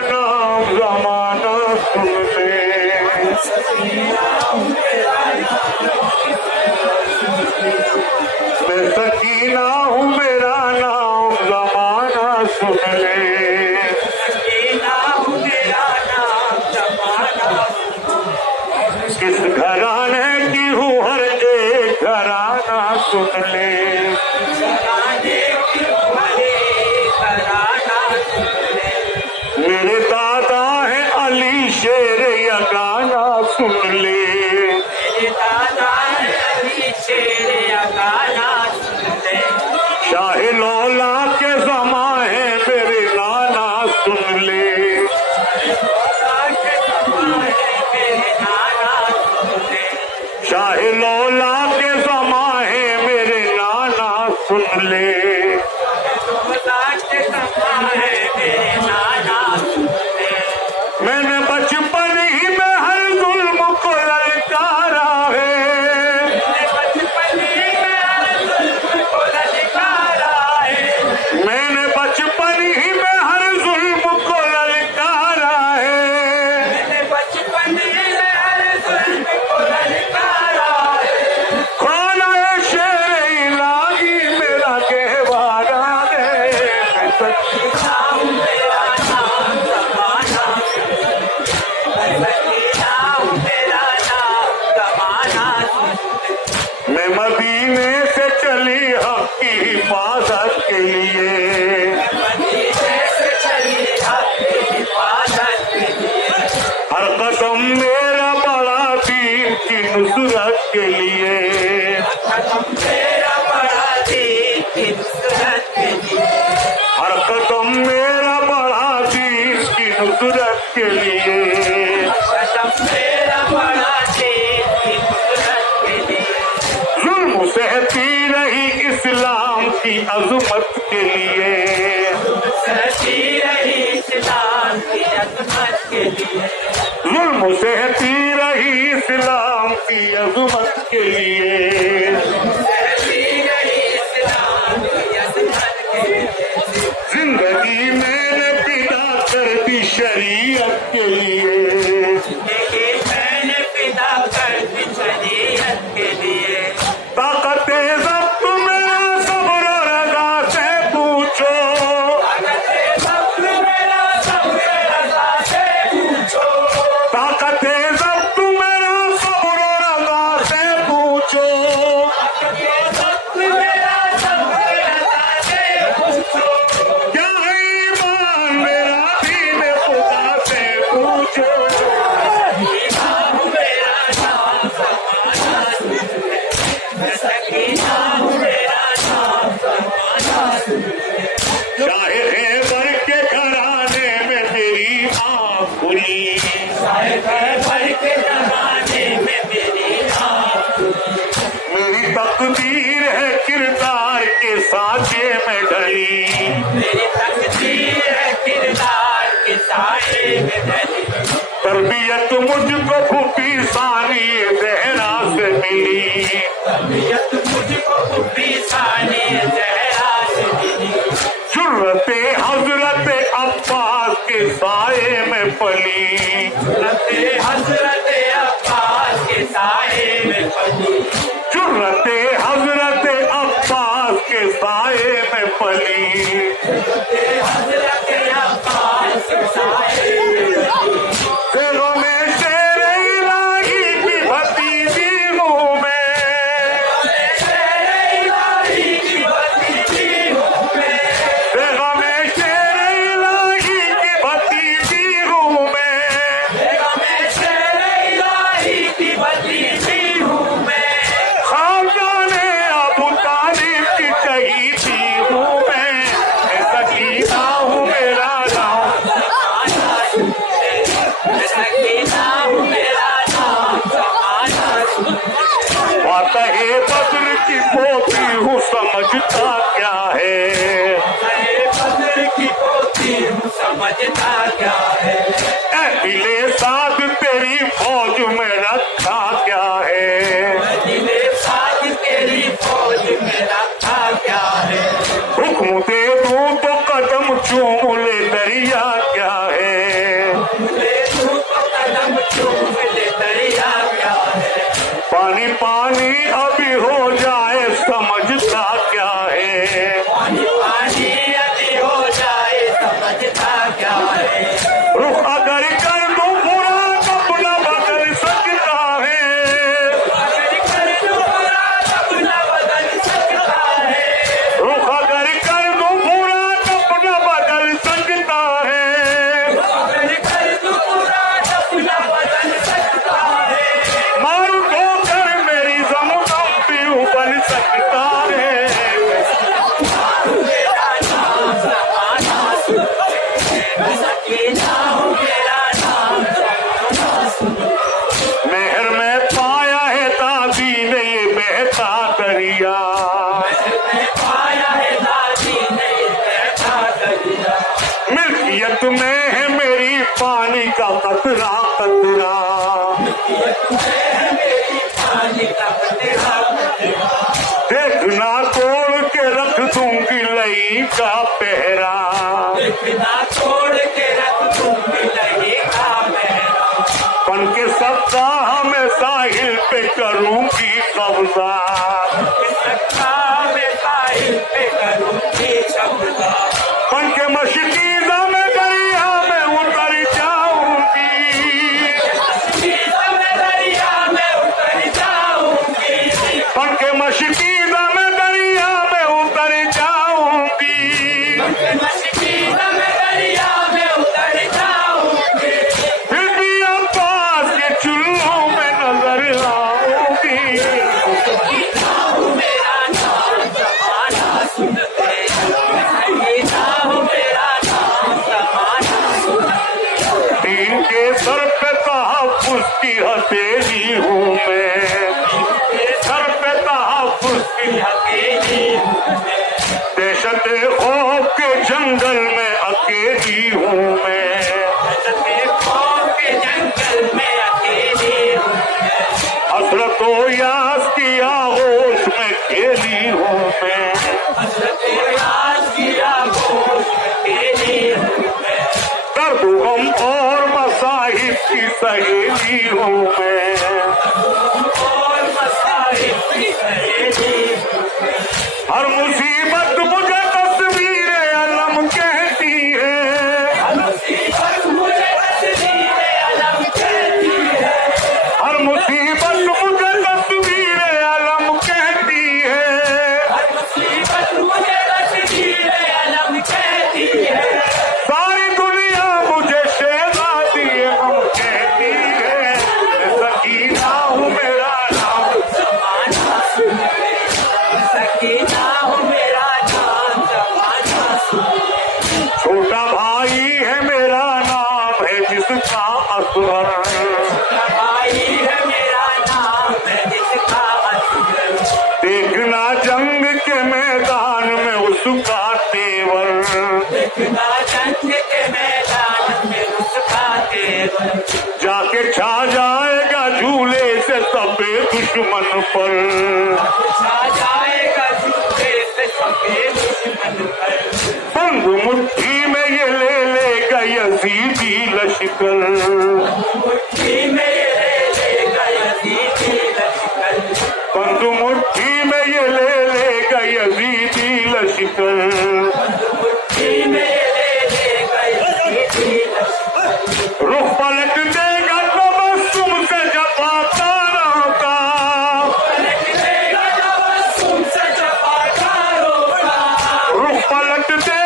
नाम जमाना सुन ले, मैं सकीना हूँ मेरा नाम जमाना सुन ले, किस घराने की हूँ हर एक घराना सुन ले, मेरे दादा है अली शेर या गाना सुन ले, शाहे लौला के ज़मा है मेरे नाना सुन ले, शाहे लौला के ज़मा है मेरे नाना सुन ले, मैंने बचपन ही में हर जुल्म को ललकारा है, मैंने बचपन ही में हर जुल्म को ललकारा है, खाना शेर इलाही मेरा कहवारा है, मैं मदीने से चली हक की हिफाजत के लिए, हर कदम मेरा बड़ा दीन की नुसरत के लिए, हर कदम मेरा बड़ा दीन की नुसरत के लिए, जुल्म सहती रही इस्लाम की अजमत के लिए, जुल्म सहती रही इस्लाम की अजमत के लिए, जिंदगी मैंने पिता कर दी शरीयत के लिए, ताकत ज़ब्त मेरा सब्र रज़ा से पूछो, ताकत ज़ब्त मेरा सब्र रज़ा से पूछो, क्या है ईमान मेरा दीन खुदा से पूछो, शाहे खैबर के घराने में मेरी आँख खुली, मेरी तकदीर है किरदार के साजे में ढली, तरबियत मुझको फूफी सानी जहरा से मिली, जुर्रते हजरत अब्बास के साए में पली, जुर्रते हजरत अब्बास के साए में पली, दिलों में शेर इलाही की भतीजी हूँ मैं, दिलों में शेर इलाही की भतीजी हूँ मैं, खानदाने अबू तालिब की शहीदी हूँ मैं, सकीना हूँ मेरा नाम, वाक़े बद्र की पोती हूँ समझता क्या है, दिले साथ तेरी फौज में रखा क्या है, हुक्म दे दूं तो कदम चूम ले दरिया क्या है, बोले तू तो कदम चूम ले दरिया क्या है। पानी पानी अभी हो जाए समझता क्या है। पानी पानी अभी हो जाए समझता क्या है। रुख अगर कर दूं बुरा तब न बदल सकता है। अगर कर दूं बुरा तब न बदल सकता है। रुख अगर कर दूं बुरा तब न बदल सकता है। अगर कर दूं बुरा तब न बदल सकता है। मारू ठोकर मेरी ज़म-ज़म पीऊ बन सकता है। मेरा नाम ज़माना सुन ले, सकीना हूँ मेरा नाम ज़माना सुन ले। मेहर में पाया है दादी ने ये बहता दरिया। मैं पाया है दादी ने बैठा दरिया। मिल्कियत में है मेरी पानी का कतरा कतरा। मेरी पानी का कतरा कतरा। देखना तोड़ के रख दूंगी लई का पहरा। देखना तोड़ के रख दूंगी लगी का मेरा। बन के सप्ताह में साहिल पे करूंगी कब्जा। सकता मैं साहिल पे करूंगी कब्जा। बन के मशकीज़ा में दरिया में उतर जाऊंगी। मैं दरिया में उतर जाऊंगी। बन के मशकीज़ा में दरिया में उतर जाऊंगी। मशकीज़ा में दरिया में उतर जाऊंगी। फिर भी अब्बास के चुल्लू में नजर आऊंगी। सकीना हूँ मेरा नाम ज़माना सुन ले। सकीना हूँ मेरा नाम ज़माना सुन ले। दीन के सर पे तहफ़्फ़ुज़ की हथेली हूँ मैं। सर पे तहफ़्फ़ुज़ की अकेली हूँ मैं। दहशत खौफ के जंगल में अकेली हूँ मैं। सते खौफ के जंगल में अकेली हूँ मैं। हसरतो यास की आगोश में खेली हूँ मैं। हसरते याद किया गोश अकेली हूँ मैं। दर्द गम और मसाहिब की सहेली हूँ मैं। और मसाहिब की सहेली हूँ मैं। हर मुसीबत मुझे तस्वीर अलम कहती है। मुसीबत मुझे तस्वीर अलम कहती है। हर मुसीबत मुझे तस्वीर अलम कहती है। हर मुसीबत मुझे तस्वीर अलम कहती है। सारी दुनिया मुझे शहज़ादी हम कहती है। सकीना हूँ मेरा नाम। ज़माना सुन ले। सकीना हूँ मेरा नाम ज़माना सुन ले। छोटा भाई है मेरा नाम है जिसका असर। भाई है मेरा नाम है जिसका असर। देखना जंग के मैदान में उसका तेवर। देखना जंग के मैदान में उसका तेवर। जाके छा जाएगा झूले से सबे दुश्मन पर। छा जाएगा झूठे से सबके दुश्मन पर। बंद मुट्ठी में ये ले लेगा यजीदी लश्कर। मुट्ठी में ये ले गया दीदी लश्कर। बंद मुट्ठी में ये ले लेगा यजीदी लश्कर। मुट्ठी में ये ले गया दीदी लश्कर। रुख पलट देगा तबस्सुम से जफाकारों का। पलट देगा तबस्सुम से जफाकारों का। रुख पलट दे